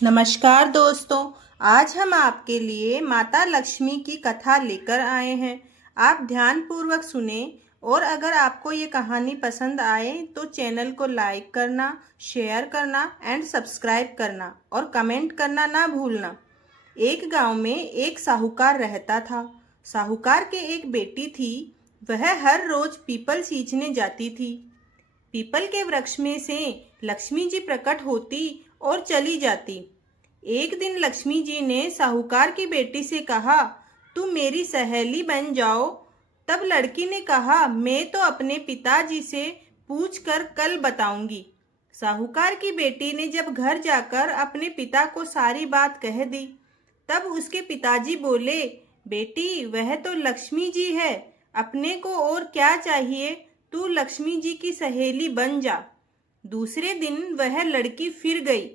नमस्कार दोस्तों। आज हम आपके लिए माता लक्ष्मी की कथा लेकर आए हैं। आप ध्यानपूर्वक सुने और अगर आपको ये कहानी पसंद आए तो चैनल को लाइक करना, शेयर करना एंड सब्सक्राइब करना और कमेंट करना ना भूलना। एक गांव में एक साहूकार रहता था। साहूकार के एक बेटी थी। वह हर रोज पीपल सींचने जाती थी। पीपल के वृक्ष में से लक्ष्मी जी प्रकट होती और चली जाती। एक दिन लक्ष्मी जी ने साहूकार की बेटी से कहा, तुम मेरी सहेली बन जाओ। तब लड़की ने कहा, मैं तो अपने पिताजी से पूछकर कल बताऊंगी। साहूकार की बेटी ने जब घर जाकर अपने पिता को सारी बात कह दी, तब उसके पिताजी बोले, बेटी वह तो लक्ष्मी जी है, अपने को और क्या चाहिए, तू लक्ष्मी जी की सहेली बन जा। दूसरे दिन वह लड़की फिर गई।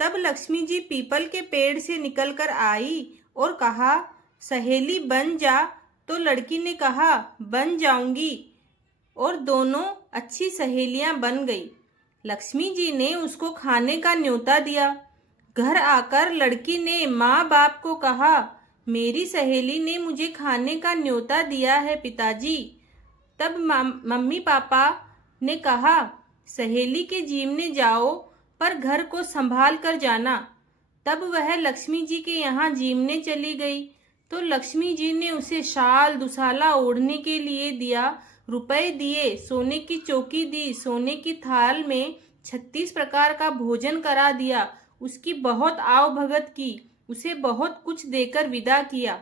तब लक्ष्मी जी पीपल के पेड़ से निकलकर आई और कहा, सहेली बन जा। तो लड़की ने कहा, बन जाऊंगी, और दोनों अच्छी सहेलियां बन गई। लक्ष्मी जी ने उसको खाने का न्योता दिया। घर आकर लड़की ने माँ बाप को कहा, मेरी सहेली ने मुझे खाने का न्योता दिया है पिताजी। तब मम्मी पापा ने कहा, सहेली के जीवने जाओ पर घर को संभाल कर जाना। तब वह लक्ष्मी जी के यहाँ जीवने चली गई तो लक्ष्मी जी ने उसे शाल दुसाला ओढ़ने के लिए दिया, रुपए दिए, सोने की चौकी दी, सोने की थाल में 36 प्रकार का भोजन करा दिया, उसकी बहुत आव भगत की, उसे बहुत कुछ देकर विदा किया।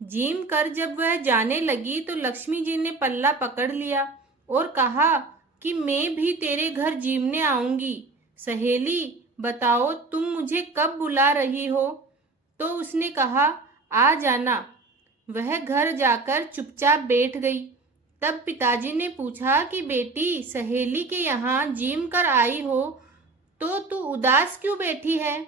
जीम कर जब वह जाने लगी तो लक्ष्मी जी ने पल्ला पकड़ लिया और कहा कि मैं भी तेरे घर जीवने आऊंगी। सहेली बताओ तुम मुझे कब बुला रही हो। तो उसने कहा, आ जाना। वह घर जाकर चुपचाप बैठ गई। तब पिताजी ने पूछा कि बेटी सहेली के यहाँ जीम कर आई हो तो तू उदास क्यों बैठी है।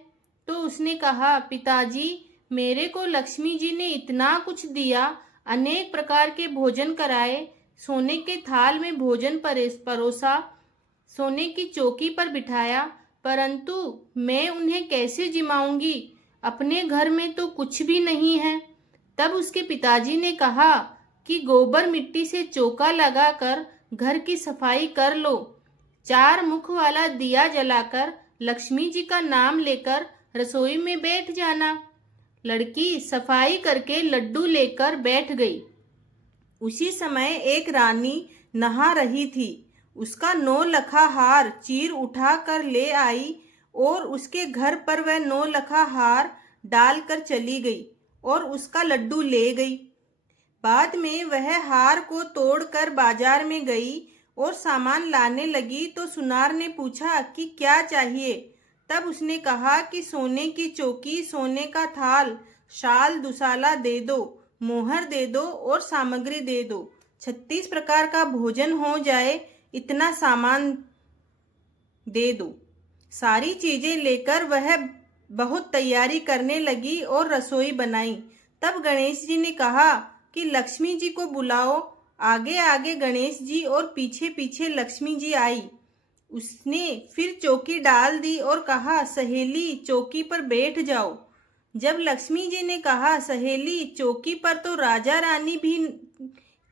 तो उसने कहा, पिताजी मेरे को लक्ष्मी जी ने इतना कुछ दिया, अनेक प्रकार के भोजन कराए, सोने के थाल में भोजन परोसा, सोने की चौकी पर बिठाया, परंतु मैं उन्हें कैसे जिमाऊंगी, अपने घर में तो कुछ भी नहीं है। तब उसके पिताजी ने कहा कि गोबर मिट्टी से चौका लगाकर घर की सफाई कर लो, 4 मुख वाला दिया जलाकर लक्ष्मी जी का नाम लेकर रसोई में बैठ जाना। लड़की सफाई करके लड्डू लेकर बैठ गई। उसी समय एक रानी नहा रही थी। उसका 9 लखा हार चीर उठा कर ले आई और उसके घर पर वह 9 लखा हार डालकर चली गई और उसका लड्डू ले गई। बाद में वह हार को तोड़कर बाजार में गई और सामान लाने लगी तो सुनार ने पूछा कि क्या चाहिए। तब उसने कहा कि सोने की चौकी, सोने का थाल, शाल दुसाला दे दो, मोहर दे दो और सामग्री दे दो, 36 प्रकार का भोजन हो जाए, इतना सामान दे दो। सारी चीजें लेकर वह बहुत तैयारी करने लगी और रसोई बनाई। तब गणेश जी ने कहा कि लक्ष्मी जी को बुलाओ। आगे आगे गणेश जी और पीछे पीछे लक्ष्मी जी आई। उसने फिर चौकी डाल दी और कहा, सहेली चौकी पर बैठ जाओ। जब लक्ष्मी जी ने कहा, सहेली चौकी पर तो राजा रानी भी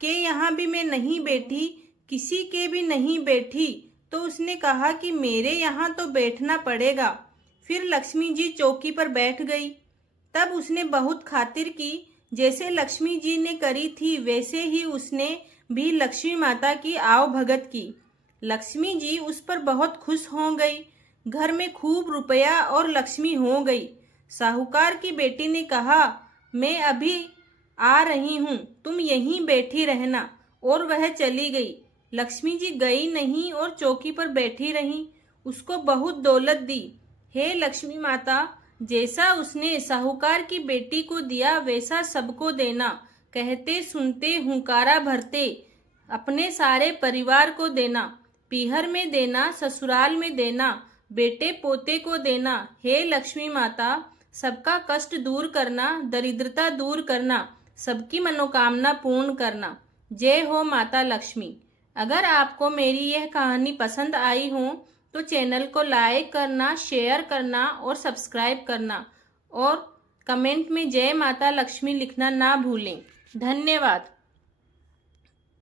के यहाँ भी मैं नहीं बैठी, किसी के भी नहीं बैठी, तो उसने कहा कि मेरे यहाँ तो बैठना पड़ेगा। फिर लक्ष्मी जी चौकी पर बैठ गई। तब उसने बहुत खातिर की, जैसे लक्ष्मी जी ने करी थी वैसे ही उसने भी लक्ष्मी माता की आव भगत की। लक्ष्मी जी उस पर बहुत खुश हो गई। घर में खूब रुपया और लक्ष्मी हो गई। साहूकार की बेटी ने कहा, मैं अभी आ रही हूँ, तुम यहीं बैठी रहना, और वह चली गई। लक्ष्मी जी गई नहीं और चौकी पर बैठी रही। उसको बहुत दौलत दी। हे लक्ष्मी माता, जैसा उसने साहूकार की बेटी को दिया वैसा सबको देना। कहते सुनते हुंकारा भरते अपने सारे परिवार को देना। पीहर में देना, ससुराल में देना, बेटे पोते को देना। हे लक्ष्मी माता, सबका कष्ट दूर करना, दरिद्रता दूर करना, सबकी मनोकामना पूर्ण करना। जय हो माता लक्ष्मी। अगर आपको मेरी यह कहानी पसंद आई हो तो चैनल को लाइक करना, शेयर करना और सब्सक्राइब करना और कमेंट में जय माता लक्ष्मी लिखना ना भूलें। धन्यवाद।